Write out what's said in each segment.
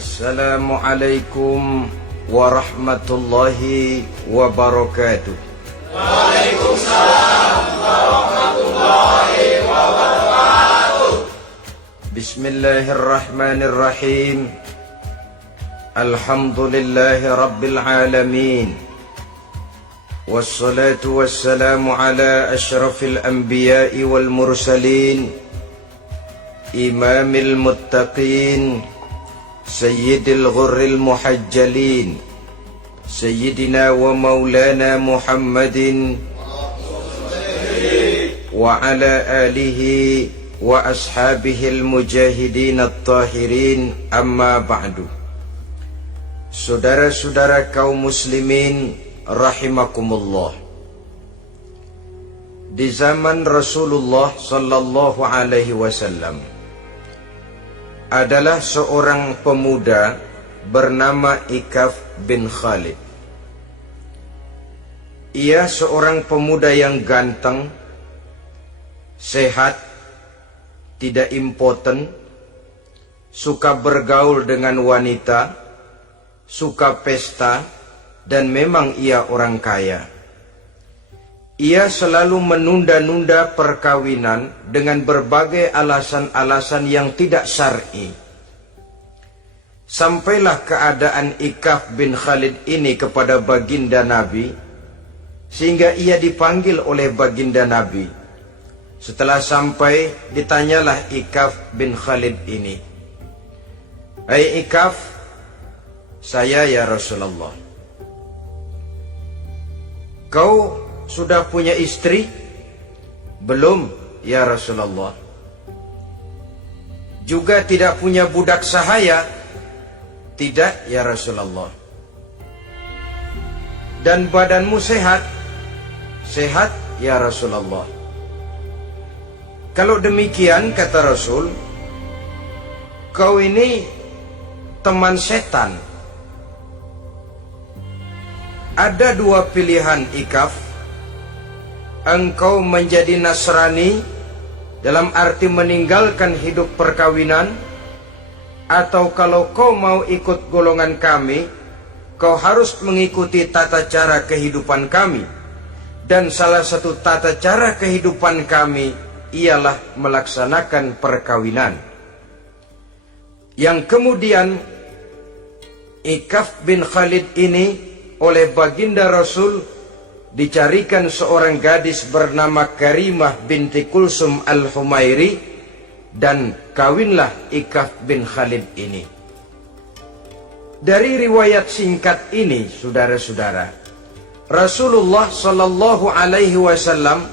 Assalamualaikum warahmatullahi wabarakatuh. Waalaikumsalam warahmatullahi wabarakatuh. Bismillahirrahmanirrahim. Alhamdulillahi rabbil alamin. Wassalatu wassalamu ala ashrafil anbiya'i wal mursalin, imamil muttaqin, sayyidil ghurril muhajjalin, sayyidina wa maulana Muhammadin wa ala alihi wa ashabihil mujahidin at-tahirin, amma ba'du. Saudara-saudara kaum muslimin rahimakumullah, di zaman Rasulullah sallallahu alaihi wasallam adalah seorang pemuda bernama Ikaf bin Khalid. Ia seorang pemuda yang ganteng, sehat, tidak impoten, suka bergaul dengan wanita, suka pesta, dan memang ia orang kaya. Ia selalu menunda-nunda perkawinan dengan berbagai alasan-alasan yang tidak syar'i. Sampailah keadaan Ikaf bin Khalid ini kepada baginda Nabi, sehingga ia dipanggil oleh baginda Nabi. Setelah sampai, ditanyalah Ikaf bin Khalid ini, "Hai Ikaf, saya ya Rasulullah. Kau sudah punya istri?" "Belum ya Rasulullah." "Juga tidak punya budak sahaya?" "Tidak ya Rasulullah." "Dan badanmu sehat?" "Sehat ya Rasulullah." "Kalau demikian," kata Rasul, "kau ini teman setan. Ada dua pilihan Ikaf. Engkau menjadi Nasrani, dalam arti meninggalkan hidup perkawinan, atau kalau kau mau ikut golongan kami, kau harus mengikuti tata cara kehidupan kami. Dan salah satu tata cara kehidupan kami ialah melaksanakan perkawinan." Yang kemudian Ikaf bin Khalid ini oleh baginda Rasul dicarikan seorang gadis bernama Karimah binti Kulsum al-Humairi, dan kawinlah Ikaf bin Khalid ini. Dari riwayat singkat ini, saudara-saudara, Rasulullah sallallahu alaihi wasallam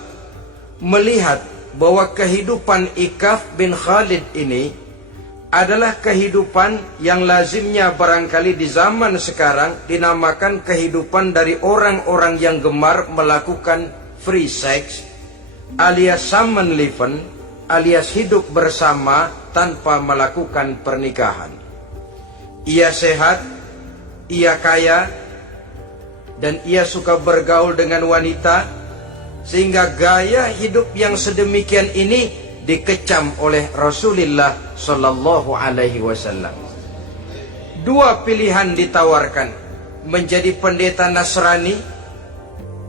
melihat bahwa kehidupan Ikaf bin Khalid ini adalah kehidupan yang lazimnya barangkali di zaman sekarang dinamakan kehidupan dari orang-orang yang gemar melakukan free sex, alias samenleven, alias hidup bersama tanpa melakukan pernikahan. Ia sehat, ia kaya, dan ia suka bergaul dengan wanita, sehingga gaya hidup yang sedemikian ini dikecam oleh Rasulullah sallallahu alaihi wasallam. Dua pilihan ditawarkan: menjadi pendeta Nasrani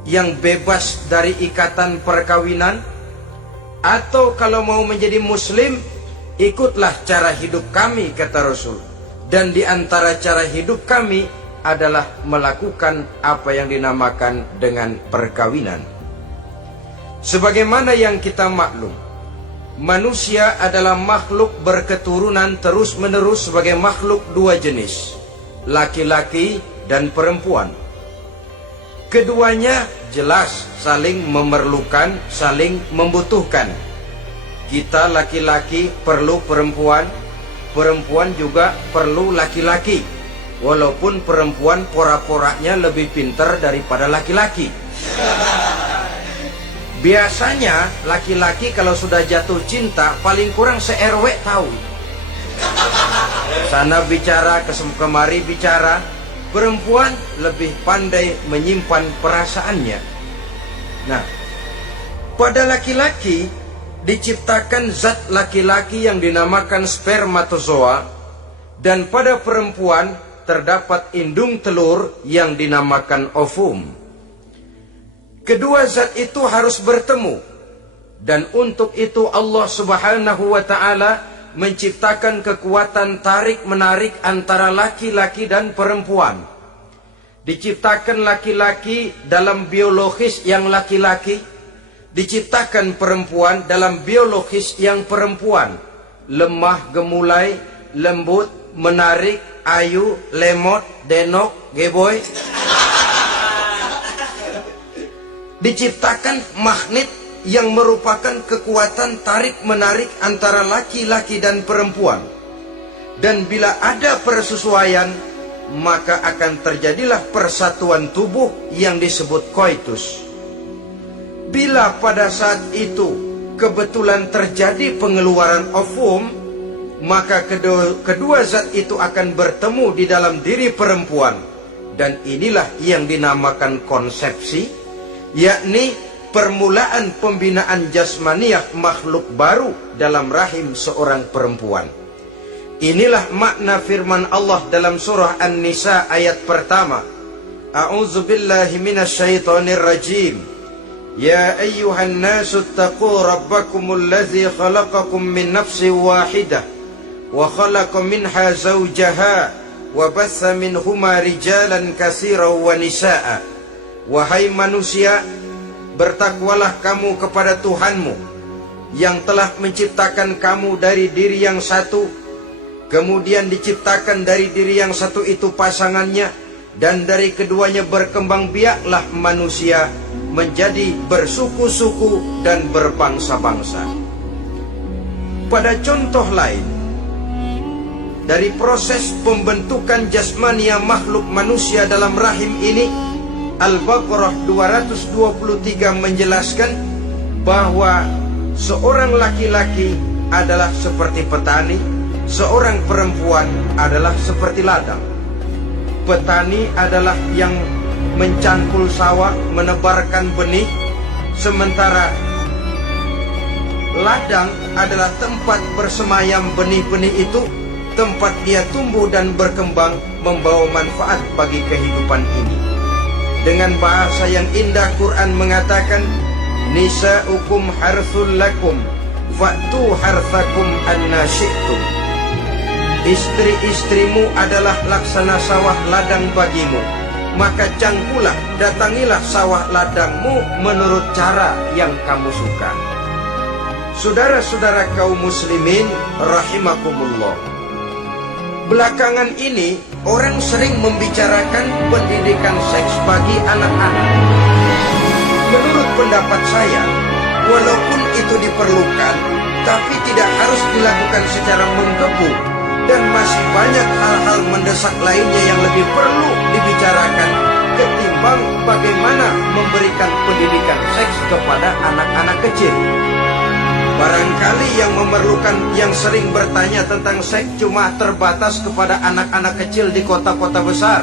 yang bebas dari ikatan perkawinan, atau kalau mau menjadi muslim, ikutlah cara hidup kami, kata Rasul. Dan di antara cara hidup kami adalah melakukan apa yang dinamakan dengan perkawinan. Sebagaimana yang kita maklum, manusia adalah makhluk berketurunan terus-menerus sebagai makhluk dua jenis, laki-laki dan perempuan. Keduanya jelas saling memerlukan, saling membutuhkan. Kita laki-laki perlu perempuan, perempuan juga perlu laki-laki. Walaupun perempuan pora-poranya lebih pintar daripada laki-laki. Biasanya laki-laki kalau sudah jatuh cinta paling kurang se-RW tahu. Sana bicara, kemari bicara. Perempuan lebih pandai menyimpan perasaannya. Nah, pada laki-laki diciptakan zat laki-laki yang dinamakan spermatozoa, Dan pada perempuan terdapat indung telur yang dinamakan ovum. Kedua zat itu harus bertemu. Dan untuk itu Allah Subhanahu wa ta'ala menciptakan kekuatan tarik-menarik antara laki-laki dan perempuan. Diciptakan laki-laki dalam biologis yang laki-laki, diciptakan perempuan dalam biologis yang perempuan. Lemah, gemulai, lembut, menarik, ayu, lemot, denok, geboy. Diciptakan magnet yang merupakan kekuatan tarik-menarik antara laki-laki dan perempuan. Dan bila ada persesuaian, maka akan terjadilah persatuan tubuh yang disebut koitus. Bila pada saat itu kebetulan terjadi pengeluaran ovum, maka kedua zat itu akan bertemu di dalam diri perempuan. Dan inilah yang dinamakan konsepsi, yakni permulaan pembinaan jasmaniah makhluk baru dalam rahim seorang perempuan. Inilah makna firman Allah dalam surah An-Nisa ayat pertama. A'udzubillahi minasyaitonir rajim. Ya ayyuhan nasu taqu rabbakumul ladzi khalaqakum min nafsin wahidah wa khalaqa minha zawjaha wa batha minhuma rijalan katsiran wa nisaa. Wahai manusia, bertakwalah kamu kepada Tuhanmu yang telah menciptakan kamu dari diri yang satu, kemudian diciptakan dari diri yang satu itu pasangannya, dan dari keduanya berkembang biaklah manusia menjadi bersuku-suku dan berbangsa-bangsa. Pada contoh lain, dari proses pembentukan jasmania makhluk manusia dalam rahim ini, Al-Baqarah 223 menjelaskan bahwa seorang laki-laki adalah seperti petani, seorang perempuan adalah seperti ladang. Petani adalah yang mencangkul sawah, menebarkan benih, sementara ladang adalah tempat bersemayam benih-benih itu, tempat dia tumbuh dan berkembang, membawa manfaat bagi kehidupan ini. Dengan bahasa yang indah, Quran mengatakan, Nisa'ukum harthul lakum fa'tu harthakum anna syi'tum. Istri-istrimu adalah laksana sawah ladang bagimu, maka cangkulah, datangilah sawah ladangmu menurut cara yang kamu suka. Saudara-saudara kaum muslimin rahimakumullah, belakangan ini orang sering membicarakan pendidikan seks bagi anak-anak. Menurut pendapat saya, walaupun itu diperlukan, tapi tidak harus dilakukan secara menggebu, dan masih banyak hal-hal mendesak lainnya yang lebih perlu dibicarakan ketimbang bagaimana memberikan pendidikan seks kepada anak-anak kecil. Barangkali yang memerlukan, yang sering bertanya tentang seks cuma terbatas kepada anak-anak kecil di kota-kota besar,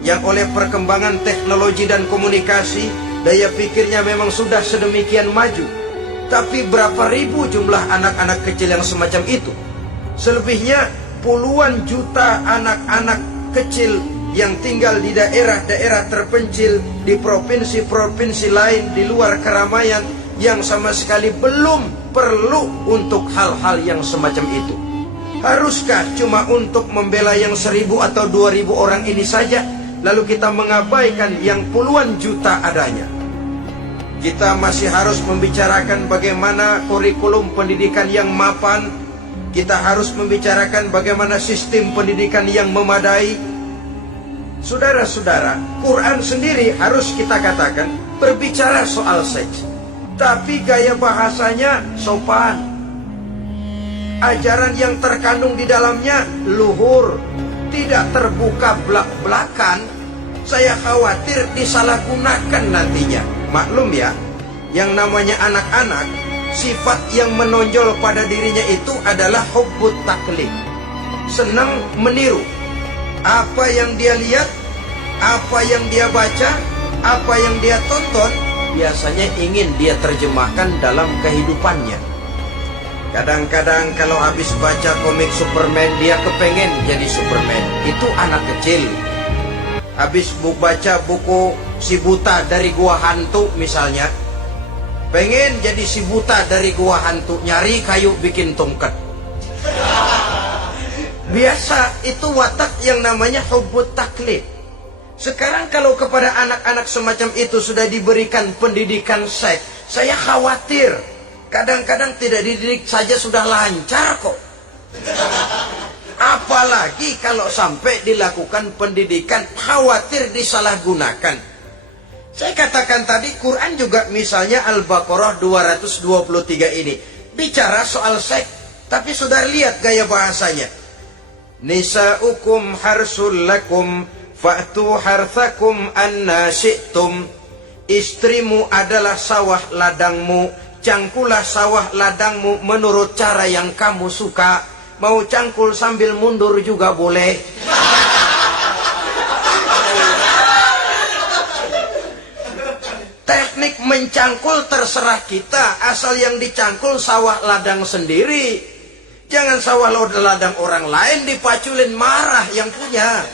yang oleh perkembangan teknologi dan komunikasi, daya pikirnya memang sudah sedemikian maju. Tapi berapa ribu jumlah anak-anak kecil yang semacam itu? Selebihnya puluhan juta anak-anak kecil yang tinggal di daerah-daerah terpencil, di provinsi-provinsi lain, di luar keramaian, yang sama sekali belum perlu untuk hal-hal yang semacam itu. Haruskah cuma untuk membela yang 1.000 atau 2.000 orang ini saja, lalu kita mengabaikan yang puluhan juta adanya? Kita masih harus membicarakan bagaimana kurikulum pendidikan yang mapan. Kita harus membicarakan bagaimana sistem pendidikan yang memadai. Saudara-saudara, Quran sendiri harus kita katakan berbicara soal seks, tapi gaya bahasanya sopan. Ajaran yang terkandung di dalamnya luhur, tidak terbuka belak-belakan. Saya khawatir disalahgunakan nantinya. Maklum ya, yang namanya anak-anak, sifat yang menonjol pada dirinya itu adalah hubbut taklid, senang meniru. Apa yang dia lihat, apa yang dia baca, apa yang dia tonton, biasanya ingin dia terjemahkan dalam kehidupannya. Kadang-kadang kalau habis baca komik Superman, dia kepengen jadi Superman. Itu anak kecil. Habis baca buku Si Buta dari Gua Hantu misalnya, pengen jadi si buta dari gua hantu, nyari kayu bikin tongkat. Biasa, itu watak yang namanya hubbut taklid. Sekarang kalau kepada anak-anak semacam itu sudah diberikan pendidikan seks, saya khawatir. Kadang-kadang tidak dididik saja sudah lancar kok. Apalagi kalau sampai dilakukan pendidikan, khawatir disalahgunakan. Saya katakan tadi, Quran juga misalnya Al-Baqarah 223 ini bicara soal seks, tapi sudah lihat gaya bahasanya. Nisa'ukum harsul lakum fa'tu harthakum anna syi'tum. Istrimu adalah sawah ladangmu, cangkulah sawah ladangmu menurut cara yang kamu suka. Mau cangkul sambil mundur juga boleh. Teknik mencangkul terserah kita, asal yang dicangkul sawah ladang sendiri. Jangan sawah ladang orang lain dipaculin, marah yang punya.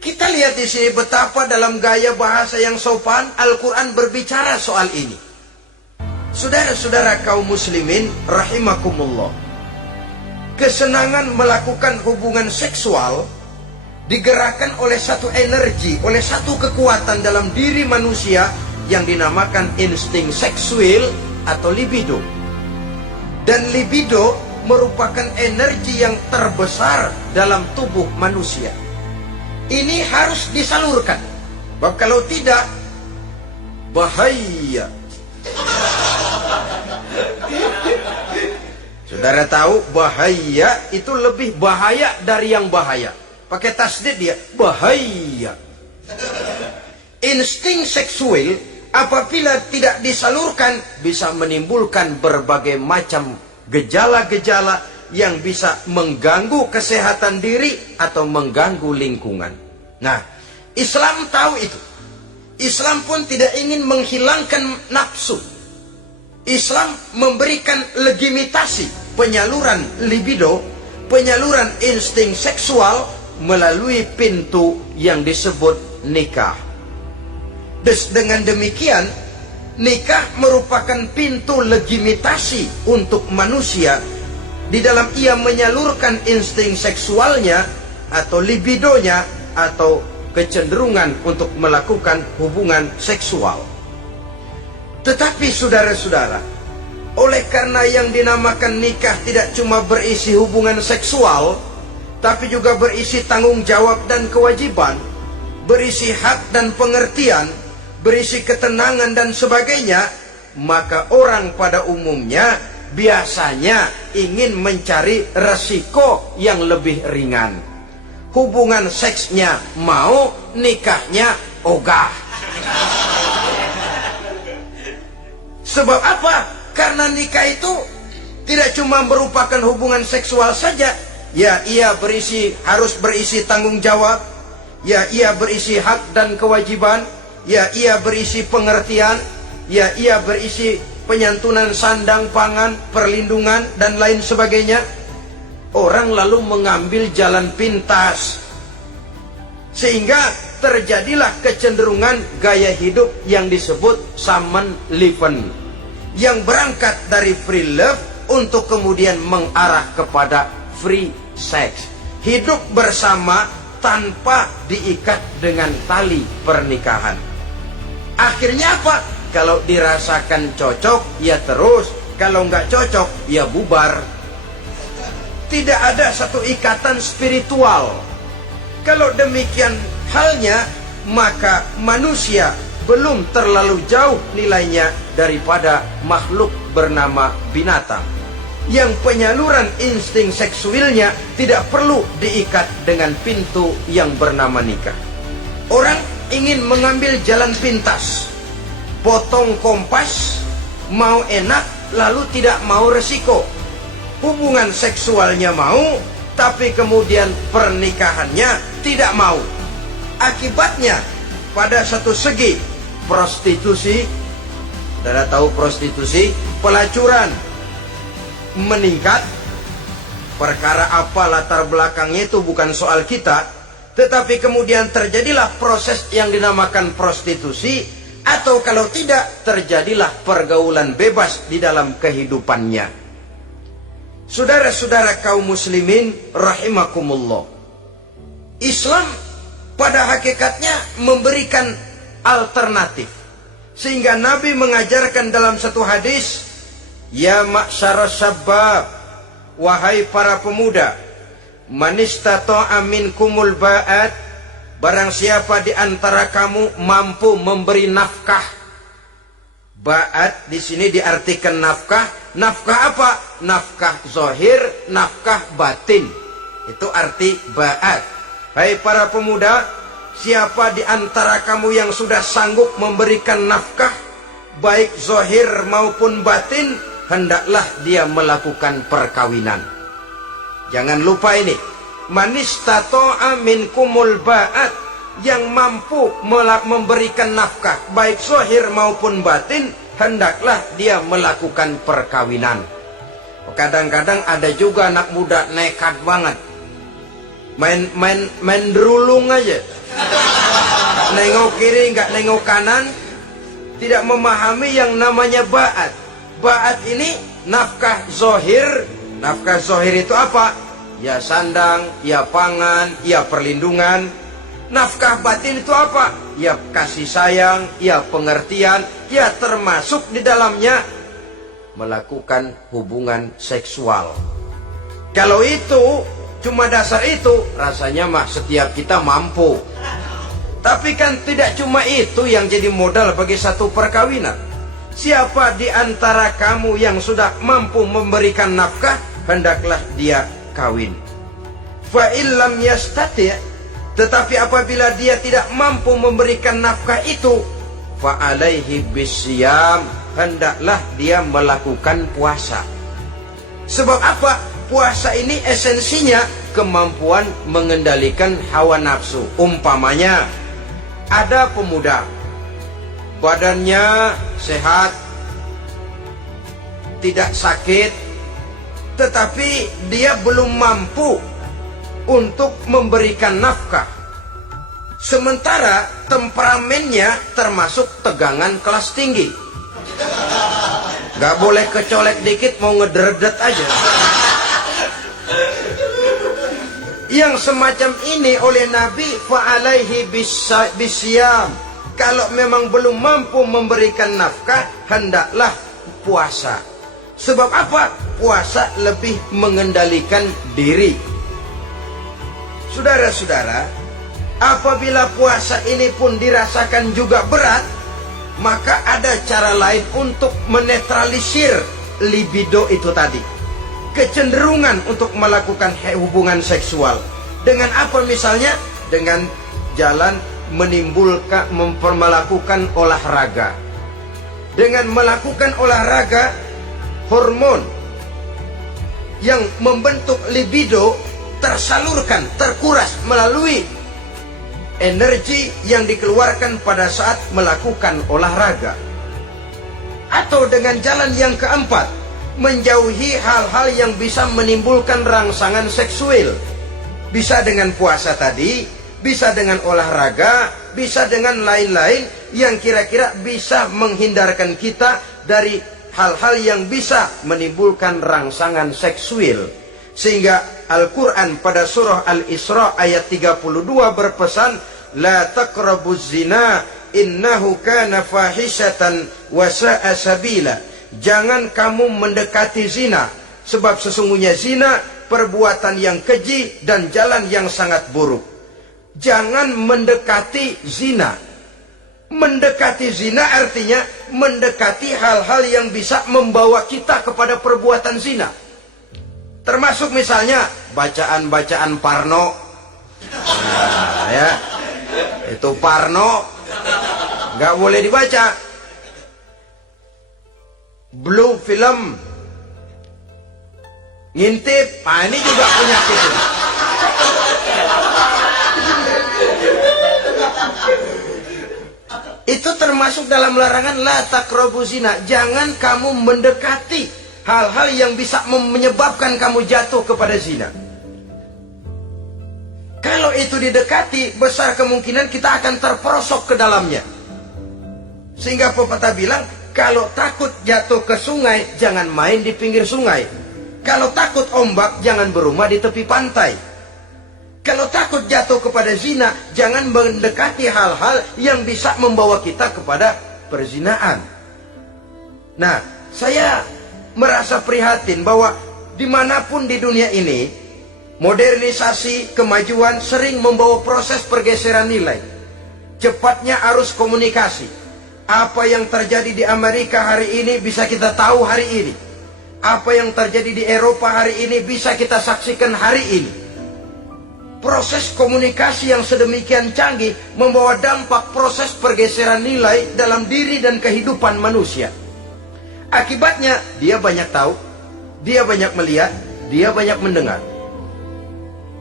Kita lihat di sini betapa dalam gaya bahasa yang sopan Al-Quran berbicara soal ini. Saudara-saudara kaum muslimin rahimakumullah, kesenangan melakukan hubungan seksual digerakkan oleh satu energi, oleh satu kekuatan dalam diri manusia yang dinamakan insting seksual atau libido. Dan libido merupakan energi yang terbesar dalam tubuh manusia. Ini harus disalurkan, sebab kalau tidak, bahaya. Saudara tahu, bahaya itu lebih bahaya dari yang bahaya. Pakai tasdid dia, bahaya. Insting seksual apabila tidak disalurkan bisa menimbulkan berbagai macam gejala-gejala yang bisa mengganggu kesehatan diri atau mengganggu lingkungan. Nah, Islam tahu itu. Islam pun tidak ingin menghilangkan nafsu. Islam memberikan legitimasi penyaluran libido, penyaluran insting seksual melalui pintu yang disebut nikah. Dengan demikian, nikah merupakan pintu legitimasi untuk manusia di dalam ia menyalurkan insting seksualnya atau libidonya atau kecenderungan untuk melakukan hubungan seksual. Tetapi saudara-saudara, oleh karena yang dinamakan nikah tidak cuma berisi hubungan seksual, tapi juga berisi tanggung jawab dan kewajiban, berisi hak dan pengertian, berisi ketenangan dan sebagainya, maka orang pada umumnya biasanya ingin mencari resiko yang lebih ringan. Hubungan seksnya mau, nikahnya ogah. Sebab apa? Karena nikah itu tidak cuma merupakan hubungan seksual saja. Ya, ia harus berisi tanggung jawab. Ya, ia berisi hak dan kewajiban. Ya, ia berisi pengertian. Ya, ia berisi penyantunan sandang, pangan, perlindungan, dan lain sebagainya. Orang lalu mengambil jalan pintas, sehingga terjadilah kecenderungan gaya hidup yang disebut Samen Leven, yang berangkat dari free love untuk kemudian mengarah kepada free sex. Hidup bersama tanpa diikat dengan tali pernikahan. Akhirnya apa? Kalau dirasakan cocok, ya terus. Kalau nggak cocok, ya bubar. Tidak ada satu ikatan spiritual. Kalau demikian halnya, maka manusia belum terlalu jauh nilainya daripada makhluk bernama binatang, yang penyaluran insting seksualnya tidak perlu diikat dengan pintu yang bernama nikah. Orang ingin mengambil jalan pintas, potong kompas, mau enak lalu tidak mau resiko. Hubungan seksualnya mau, tapi kemudian pernikahannya tidak mau. Akibatnya pada satu segi prostitusi. Saudara tahu prostitusi? pelacuran meningkat. Perkara apa latar belakangnya itu bukan soal kita, tetapi kemudian terjadilah proses yang dinamakan prostitusi, atau kalau tidak terjadilah pergaulan bebas di dalam kehidupannya. Saudara-saudara kaum muslimin rahimakumullah, Islam pada hakikatnya memberikan alternatif, sehingga Nabi mengajarkan dalam satu hadis, ya ma'syaras syabab, wahai para pemuda, man istata'a minkumul ba'at, barang siapa di antara kamu mampu memberi nafkah. Ba'at di sini diartikan nafkah. Nafkah apa? Nafkah zahir, nafkah batin. Itu arti ba'at. Hai para pemuda, siapa di antara kamu yang sudah sanggup memberikan nafkah, baik zahir maupun batin, hendaklah dia melakukan perkawinan. Jangan lupa ini, man istata'a minkumul ba'at, yang mampu memberikan nafkah baik zahir maupun batin, hendaklah dia melakukan perkawinan. Kadang-kadang ada juga anak muda nekat banget, main derulung aja, nengok kiri nggak nengok kanan, tidak memahami yang namanya ba'at. Ba'at ini nafkah zohir. Nafkah zohir itu apa? Ya sandang, ya pangan, ya perlindungan. Nafkah batin itu apa? Ya kasih sayang, ya pengertian, ya termasuk di dalamnya melakukan hubungan seksual. Kalau itu cuma dasar itu, rasanya mah setiap kita mampu. Tapi kan tidak cuma itu yang jadi modal bagi satu perkawinan. Siapa di antara kamu yang sudah mampu memberikan nafkah, hendaklah dia kawin. Fa illam yastati', tetapi apabila dia tidak mampu memberikan nafkah itu, fa alaihi bisyam, hendaklah dia melakukan puasa. Sebab apa? Puasa ini esensinya kemampuan mengendalikan hawa nafsu. Umpamanya ada pemuda, badannya sehat, tidak sakit, tetapi dia belum mampu untuk memberikan nafkah. Sementara temperamennya termasuk tegangan kelas tinggi. Gak boleh kecolek dikit mau ngederdet aja. Yang semacam ini oleh Nabi, fa'alaihi bisyam, kalau memang belum mampu memberikan nafkah, hendaklah puasa. Sebab apa? Puasa lebih mengendalikan diri. Saudara-saudara, apabila puasa ini pun dirasakan juga berat, maka ada cara lain untuk menetralisir libido itu tadi, kecenderungan untuk melakukan hubungan seksual. Dengan apa misalnya? Dengan jalan melakukan olahraga. Dengan melakukan olahraga, hormon yang membentuk libido tersalurkan, terkuras melalui energi yang dikeluarkan pada saat melakukan olahraga. Atau dengan jalan yang keempat, menjauhi hal-hal yang bisa menimbulkan rangsangan seksual. Bisa dengan puasa tadi, bisa dengan olahraga, bisa dengan lain-lain yang kira-kira bisa menghindarkan kita dari hal-hal yang bisa menimbulkan rangsangan seksual. Sehingga Al-Quran pada surah Al-Isra ayat 32 berpesan, la taqrabuz zina innahu kana fahishatan wa sa'a sabila. Jangan kamu mendekati zina, sebab sesungguhnya zina perbuatan yang keji dan jalan yang sangat buruk. Jangan mendekati zina. Mendekati zina artinya mendekati hal-hal yang bisa membawa kita kepada perbuatan zina. Termasuk misalnya bacaan-bacaan Parno. Nah, ya, itu Parno nggak boleh dibaca. Blue film, ngintip, ini juga penyakit ini. Itu termasuk termasuk dalam larangan la taqrabu zina. Jangan kamu mendekati hal-hal yang bisa menyebabkan kamu jatuh kepada zina. Kalau itu didekati, besar kemungkinan kita akan terperosok ke dalamnya. Sehingga pepatah bilang, kalau takut jatuh ke sungai, jangan main di pinggir sungai. Kalau takut ombak, jangan berumah di tepi pantai. Kalau takut jatuh kepada zina, jangan mendekati hal-hal yang bisa membawa kita kepada perzinaan. Nah, saya merasa prihatin bahwa dimanapun di dunia ini, modernisasi, kemajuan sering membawa proses pergeseran nilai. Cepatnya arus komunikasi. Apa yang terjadi di Amerika hari ini bisa kita tahu hari ini. Apa yang terjadi di Eropa hari ini bisa kita saksikan hari ini. Proses komunikasi yang sedemikian canggih membawa dampak proses pergeseran nilai dalam diri dan kehidupan manusia. Akibatnya dia banyak tahu, dia banyak melihat, dia banyak mendengar.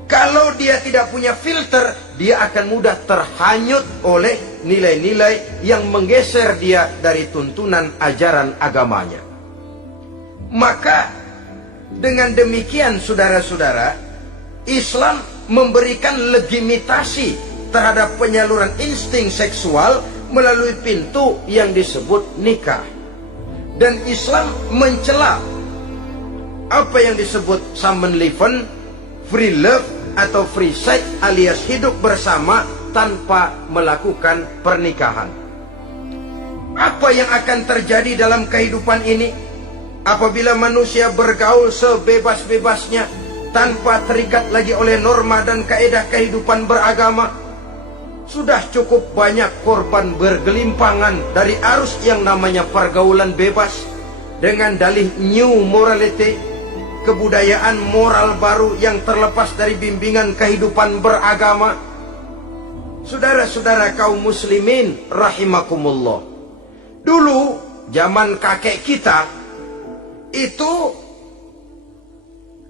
Kalau dia tidak punya filter, dia akan mudah terhanyut oleh nilai-nilai yang menggeser dia dari tuntunan ajaran agamanya. Maka dengan demikian saudara-saudara, Islam memberikan legitimasi terhadap penyaluran insting seksual melalui pintu yang disebut nikah. Dan Islam mencela apa yang disebut Samenleven, free love atau free sex alias hidup bersama tanpa melakukan pernikahan. Apa yang akan terjadi dalam kehidupan ini apabila manusia bergaul sebebas-bebasnya tanpa terikat lagi oleh norma dan kaedah kehidupan beragama? Sudah cukup banyak korban bergelimpangan dari arus yang namanya pergaulan bebas dengan dalih new morality, kebudayaan moral baru yang terlepas dari bimbingan kehidupan beragama. Saudara-saudara kaum muslimin rahimakumullah, dulu zaman kakek kita itu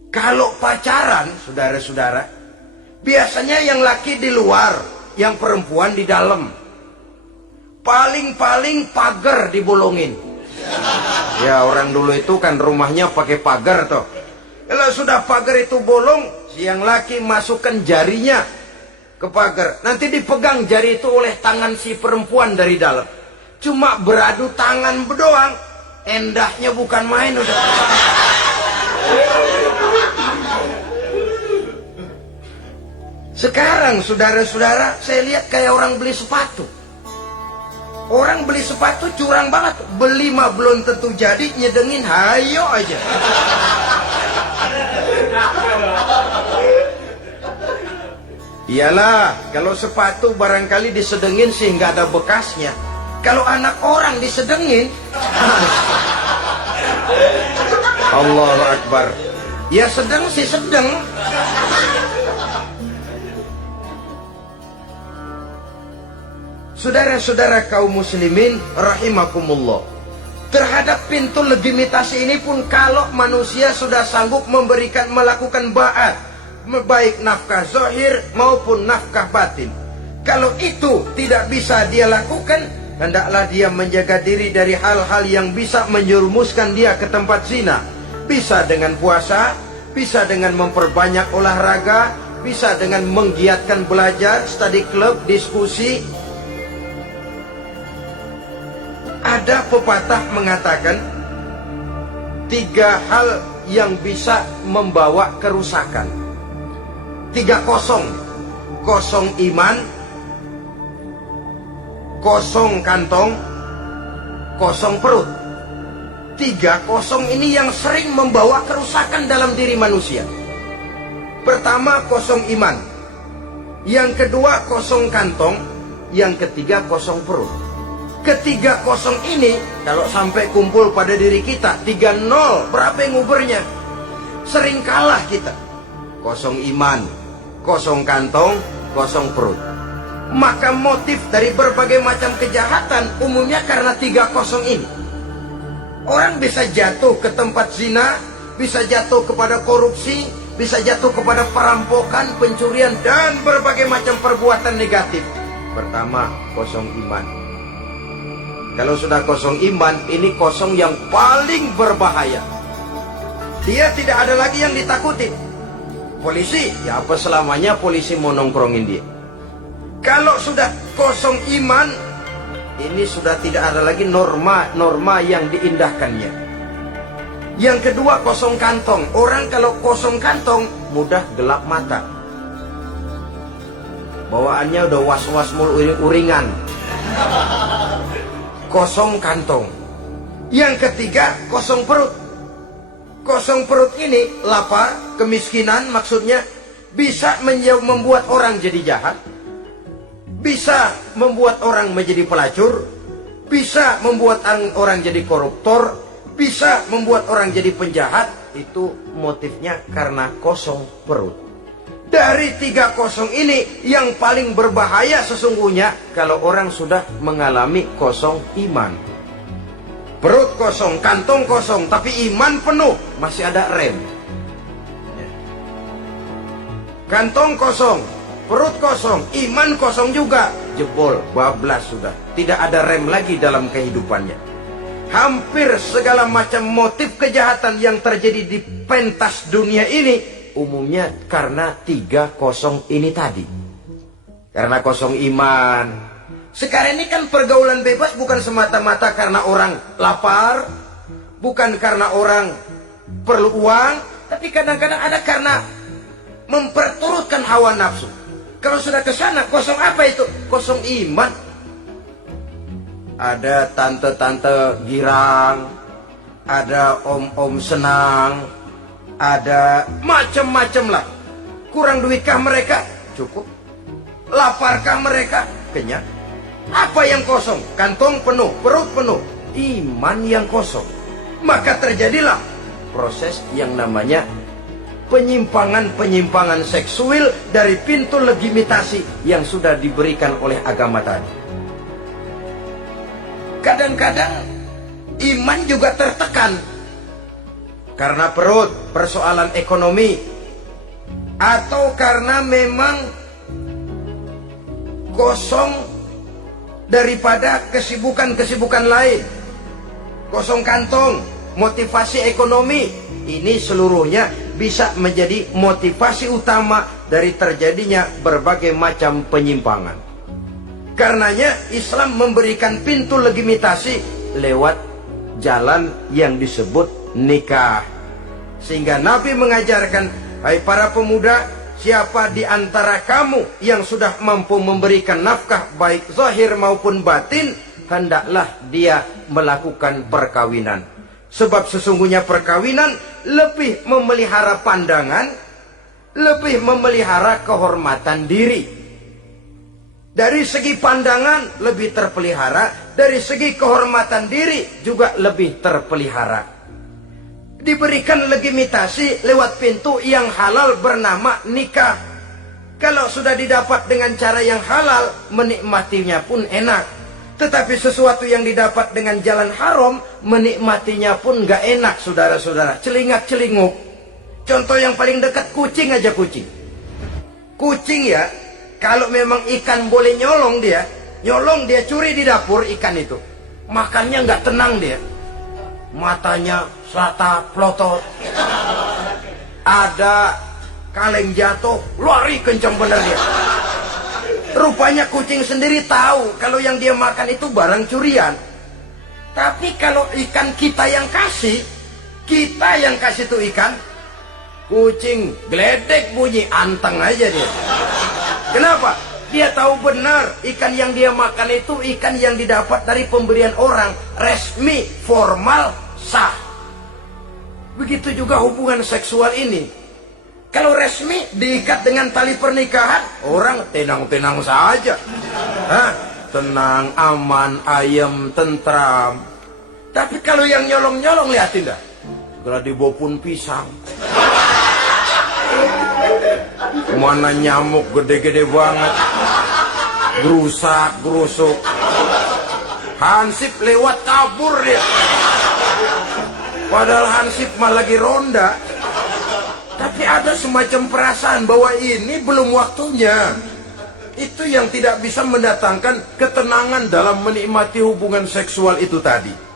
kalau pacaran, saudara-saudara, biasanya yang laki di luar, yang perempuan di dalam. Paling-paling pagar dibolongin. Ya, orang dulu itu kan rumahnya pakai pagar toh. Kalau sudah pagar itu bolong, si yang laki masukkan jarinya ke pagar. Nanti dipegang jari itu oleh tangan si perempuan dari dalam. Cuma beradu tangan doang. Endahnya bukan main udah. Sekarang saudara-saudara, saya lihat kayak orang beli sepatu. Orang beli sepatu curang banget. Beli mah belum tentu jadi, nyedengin hayo aja. Iyalah, kalau sepatu barangkali disedengin sih nggak ada bekasnya. Kalau anak orang disedengin, Allahu Akbar. Ya sedang sih sedang. Saudara-saudara kaum muslimin rahimakumullah, terhadap pintu legitimasi ini pun kalau manusia sudah sanggup melakukan ba'at, baik nafkah zahir maupun nafkah batin, kalau itu tidak bisa dia lakukan, hendaklah dia menjaga diri dari hal-hal yang bisa menjerumuskan dia ke tempat zina. Bisa dengan puasa, bisa dengan memperbanyak olahraga, bisa dengan menggiatkan belajar, study club, diskusi. Ada pepatah mengatakan 3 hal yang bisa membawa kerusakan. 3 kosong. Kosong iman, kosong kantong, kosong perut. 3 kosong ini yang sering membawa kerusakan dalam diri manusia. Pertama, kosong iman. Yang kedua, kosong kantong. Yang ketiga, kosong perut. Ketiga kosong ini kalau sampai kumpul pada diri kita 3-0, berapa yang ngubernya? Sering kalah kita. Kosong iman, kosong kantong, kosong perut. Maka motif dari berbagai macam kejahatan umumnya karena 3 kosong ini. Orang bisa jatuh ke tempat zina, bisa jatuh kepada korupsi, bisa jatuh kepada perampokan, pencurian, dan berbagai macam perbuatan negatif. Pertama, kosong iman. Kalau sudah kosong iman, ini kosong yang paling berbahaya. Dia tidak ada lagi yang ditakuti. Polisi, ya apa selamanya polisi mau nongkrongin dia. Kalau sudah kosong iman, ini sudah tidak ada lagi norma yang diindahkannya. Yang kedua, kosong kantong. Orang kalau kosong kantong mudah gelap mata. Bawaannya udah was-was mulu uringan. Kosong kantong. Yang ketiga, kosong perut. Kosong perut ini lapar, kemiskinan maksudnya, bisa membuat orang jadi jahat, bisa membuat orang menjadi pelacur, bisa membuat orang jadi koruptor, bisa membuat orang jadi penjahat. Itu motifnya karena kosong perut. Dari 3 kosong ini yang paling berbahaya sesungguhnya kalau orang sudah mengalami kosong iman. Perut kosong, kantong kosong, tapi iman penuh, masih ada rem. Kantong kosong, perut kosong, iman kosong juga, jebol, bablas sudah. Tidak ada rem lagi dalam kehidupannya. Hampir segala macam motif kejahatan yang terjadi di pentas dunia ini umumnya karena 3 kosong ini tadi. Karena kosong iman. Sekarang ini kan pergaulan bebas bukan semata-mata karena orang lapar, bukan karena orang perlu uang, tapi kadang-kadang ada karena memperturutkan hawa nafsu. Kalau sudah ke sana, kosong apa itu? Kosong iman. Ada tante-tante girang, ada om-om senang, ada macam-macam lah. Kurang duitkah mereka? Cukup. Laparkah mereka? Kenyang. Apa yang kosong? Kantong penuh, perut penuh, iman yang kosong. Maka terjadilah proses yang namanya penyimpangan-penyimpangan seksual dari pintu legitimasi yang sudah diberikan oleh agama tadi. Kadang-kadang iman juga tertekan karena perut, persoalan ekonomi, atau karena memang kosong daripada kesibukan-kesibukan lain. Kosong kantong, motivasi ekonomi, ini seluruhnya bisa menjadi motivasi utama dari terjadinya berbagai macam penyimpangan. Karenanya Islam memberikan pintu legitimasi lewat jalan yang disebut nikah. Sehingga Nabi mengajarkan, hai para pemuda, siapa di antara kamu yang sudah mampu memberikan nafkah baik zahir maupun batin, hendaklah dia melakukan perkawinan. Sebab sesungguhnya perkawinan lebih memelihara pandangan, lebih memelihara kehormatan diri. Dari segi pandangan lebih terpelihara, dari segi kehormatan diri juga lebih terpelihara. Diberikan legitimasi lewat pintu yang halal bernama nikah. Kalau sudah didapat dengan cara yang halal, menikmatinya pun enak. Tetapi sesuatu yang didapat dengan jalan haram, menikmatinya pun gak enak, saudara-saudara. Celingak-celinguk. Contoh yang paling dekat, kucing aja kucing. Kucing ya, kalau memang ikan boleh nyolong dia curi di dapur ikan itu. Makannya gak tenang dia. Matanya selata pelotot. Ada kaleng jatuh, lari kencang bener dia. Rupanya kucing sendiri tahu kalau yang dia makan itu barang curian. Tapi kalau ikan kita yang kasih tuh ikan, kucing geledek bunyi, anteng aja dia. Kenapa? Dia tahu benar ikan yang dia makan itu ikan yang didapat dari pemberian orang, resmi, formal, sah. Begitu juga hubungan seksual ini. Kalau resmi diikat dengan tali pernikahan, orang tenang-tenang saja. Hah? Tenang, aman, ayem, tentram. Tapi kalau yang nyolong-nyolong, lihatin dah. Segera dibopun pisang. Mana nyamuk gede-gede banget. Gerusak, gerusuk. Hansip lewat kabur dia. Padahal Hansip mah lagi ronda. Tapi ada semacam perasaan bahwa ini belum waktunya. Itu yang tidak bisa mendatangkan ketenangan dalam menikmati hubungan seksual itu tadi.